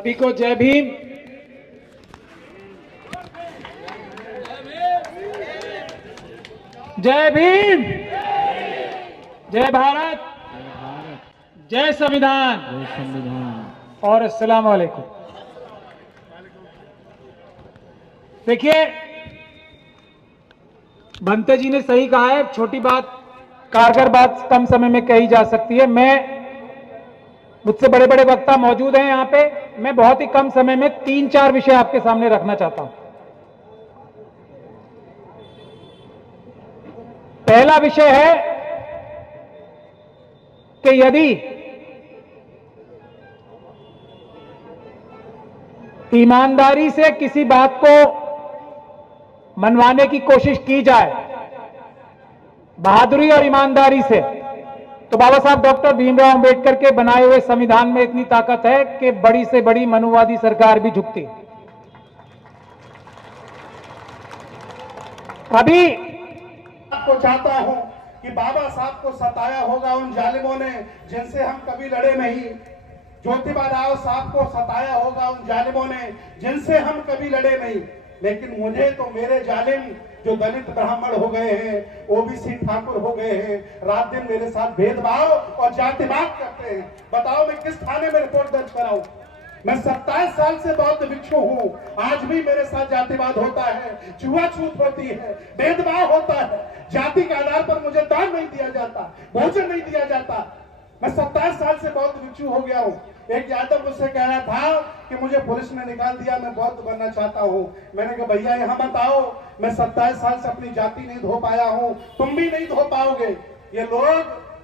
सभी को जय भीम। जय भीम, जय भारत, जय संविधान और अस्सलाम वालेकुम। देखिए, भंते जी ने सही कहा है, छोटी बात कारगर बात कम समय में कही जा सकती है। मुझसे बड़े बड़े वक्ता मौजूद हैं यहाँ पे। मैं बहुत ही कम समय में 3-4 विषय आपके सामने रखना चाहता हूं। पहला विषय है कि यदि ईमानदारी से किसी बात को मनवाने की कोशिश की जाए, बहादुरी और ईमानदारी से, तो बाबा साहब डॉक्टर भीमराव अंबेडकर के बनाए हुए संविधान में इतनी ताकत है कि बड़ी से बड़ी मनुवादी सरकार भी झुकती। अभी आपको चाहता हूं कि बाबा साहब को सताया होगा उन जालिमों ने जिनसे हम कभी लड़े नहीं। ज्योतिबा राव साहब को सताया होगा उन जालिमों ने जिनसे हम कभी लड़े नहीं। लेकिन मुझे तो मेरे जालिम जो दलित ब्राह्मण हो गए हैं, ओबीसी ठाकुर हो गए हैं, रात दिन मेरे साथ भेदभाव और जातिवाद करते हैं। बताओ मैं किस थाने में रिपोर्ट दर्ज कराऊं? मैं 27 साल से बौद्ध भिक्षु हूं, आज भी मेरे साथ जातिवाद होता है, छुआछूत होती है, भेदभाव होता है, जाति के आधार पर मुझे दान नहीं दिया जाता, भोजन नहीं दिया जाता। मैं 27 साल से बौद्ध भिक्षु हो गया हूं। एक यादव मुझसे कह रहा था कि मुझे पुलिस ने निकाल दिया, मैं बौद्ध बनना चाहता हूं। मैंने कहा भैया यहाँ मत आओ, मैं 27 साल से अपनी जाति नहीं धो पाया हूं, तुम भी नहीं धो पाओगे। ये लोग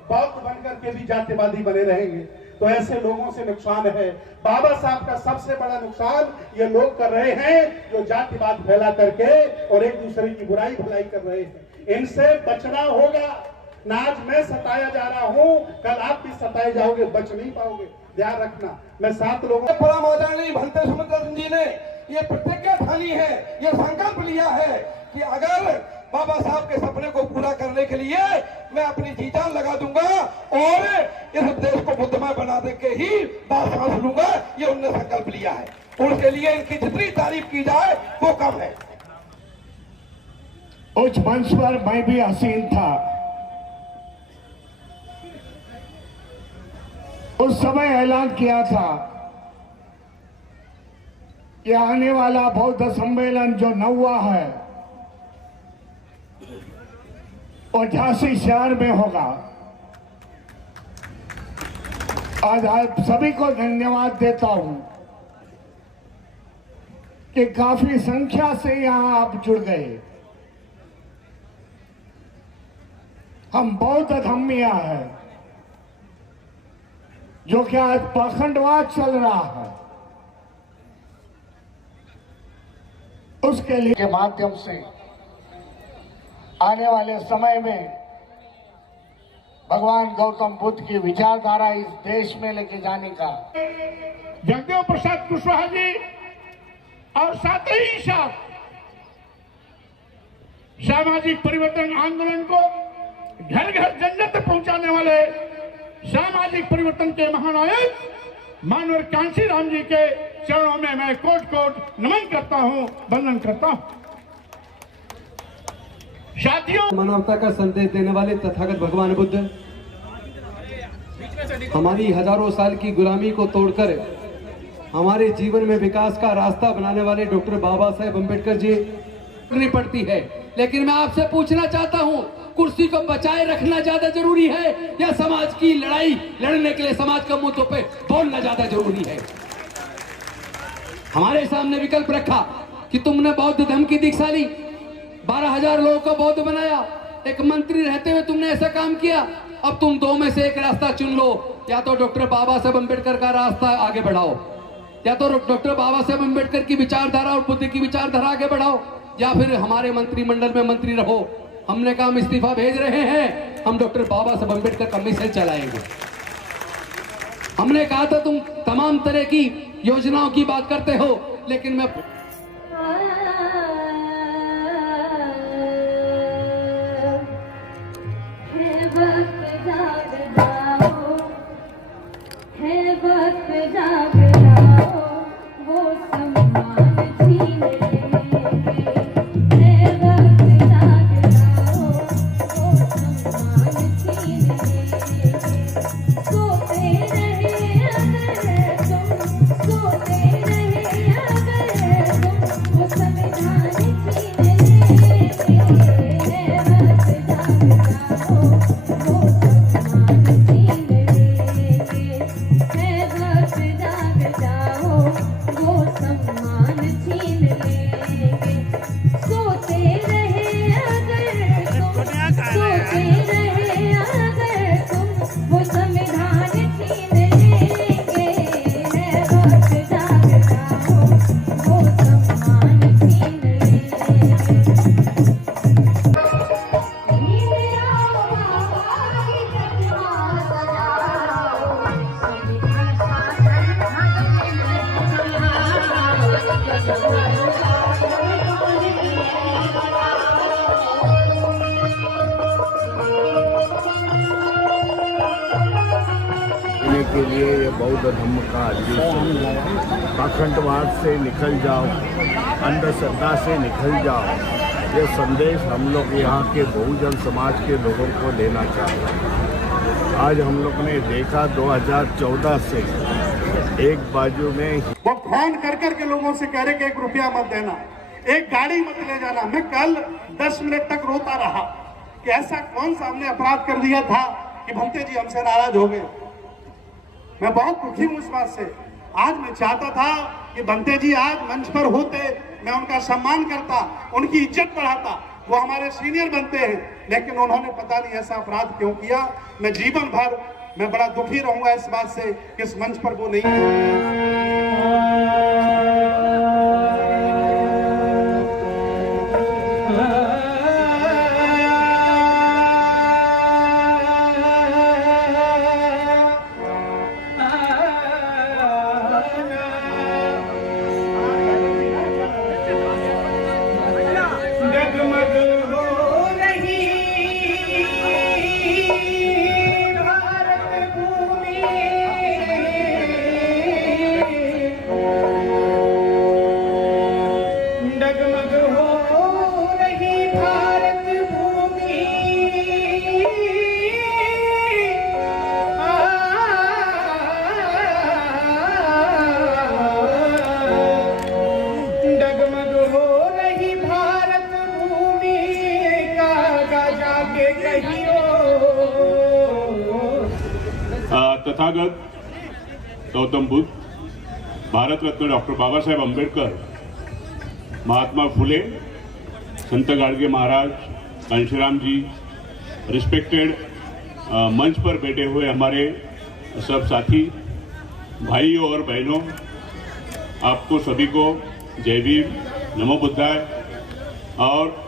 बौद्ध बनकर के भी जातिवादी बने रहेंगे, तो ऐसे लोगों से नुकसान है। बाबा साहब का सबसे बड़ा नुकसान ये लोग कर रहे हैं जो जातिवाद फैला करके और एक दूसरे की बुराई भलाई कर रहे हैं। इनसे बचना होगा। ना आज मैं सताया जा रहा हूं, कल आप भी सताए जाओगे, बच नहीं पाओगे, ध्यान रखना। मैं 7 लोगों परम आदरणीय भंते सुमंत जी ने ये प्रतिज्ञा ठानी है, ये संकल्प लिया है कि अगर बाबा साहब के सपने को पूरा करने के लिए मैं अपनी जी जान लगा दूंगा और इस देश को बुद्धमय बनाने के ही बात सांस लूंगा। ये उन्होंने संकल्प लिया है, उसके लिए इनकी जितनी तारीफ की जाए वो कम है। उस मंच पर मैं भी हसीन था। उस समय ऐलान किया था कि आने वाला बौद्ध सम्मेलन जो 9वां है वो झांसी शहर में होगा। आज आप सभी को धन्यवाद देता हूं कि काफी संख्या से यहां आप जुड़ गए। हम बौद्ध धम्मिया है जो कि आज पाखंडवाद चल रहा है, उसके लिए के माध्यम से आने वाले समय में भगवान गौतम बुद्ध की विचारधारा इस देश में लेके जाने का जगदेव प्रसाद कुशवाहा जी और साथ ही साथ सामाजिक परिवर्तन आंदोलन को घर घर जन्नत तक पहुंचाने वाले सामाजिक परिवर्तन के महानायक मानवर कांशी राम जी के चरणों में मैं कोट कोट नमन करता हूं, वंदन करता हूं। साथियों, मानवता का संदेश देने वाले तथागत भगवान बुद्ध हमारी हजारों साल की गुलामी को तोड़कर हमारे जीवन में विकास का रास्ता बनाने वाले डॉक्टर बाबा साहेब अम्बेडकर जी करनी पड़ती है। लेकिन मैं आपसे पूछना चाहता हूं, कुर्सी को बचाए रखना ज्यादा जरूरी है या समाज की लड़ाई लड़ने के लिए समाज के मुद्दों पे बोलना ज्यादा जरूरी है? हमारे सामने विकल्प रखा कि तुमने बौद्ध धर्म की दीक्षा ली, 12,000 लोगों को बौद्ध बनाया, एक मंत्री रहते हुए तुमने ऐसा काम किया। अब तुम 2 में से एक रास्ता चुन लो, या तो डॉक्टर बाबा साहेब अम्बेडकर का रास्ता आगे बढ़ाओ, या तो डॉक्टर बाबा साहेब अम्बेडकर की विचारधारा और बुद्ध की विचारधारा आगे बढ़ाओ, या फिर हमारे मंत्रिमंडल में मंत्री रहो। हमने कहा हम इस्तीफा भेज रहे हैं, हम डॉक्टर बाबा साहब अम्बेडकर का मिशन चलाएंगे। हमने कहा था तुम तमाम तरह की योजनाओं की बात करते हो, लेकिन मैं है वक्त जाग जाओ, बौद्ध धर्म का अधिवेशन। पाखंडवाद से निकल जाओ, अंधश्रद्धा से निकल जाओ, ये संदेश हम लोग यहाँ के बहुजन समाज के लोगों को देना चाहते हैं। आज हम लोग ने देखा 2014 से एक बाजू में वो फोन कर कर के लोगों से कह रहे कि 1 रुपया मत देना, एक गाड़ी मत ले जाना। मैं कल 10 मिनट तक रोता रहा कि ऐसा कौन सा हमने अपराध कर दिया था कि भंते जी हमसे नाराज हो गए। मैं बहुत दुखी हूं इस बात से। आज मैं चाहता था कि भंते जी आज मंच पर होते, मैं उनका सम्मान करता, उनकी इज्जत बढ़ाता, वो हमारे सीनियर बनते हैं, लेकिन उन्होंने पता नहीं ऐसा अपराध क्यों किया। मैं जीवन भर मैं बड़ा दुखी रहूंगा इस बात से कि इस मंच पर वो नहीं। तथागत गौतम बुद्ध, भारत रत्न डॉक्टर बाबा साहेब अम्बेडकर, महात्मा फुले, संत गाडगे महाराज, घनश्याम जी, रिस्पेक्टेड मंच पर बैठे हुए हमारे सब साथी भाइयों और बहनों, आपको सभी को जय भीम, नमो बुद्धाय। और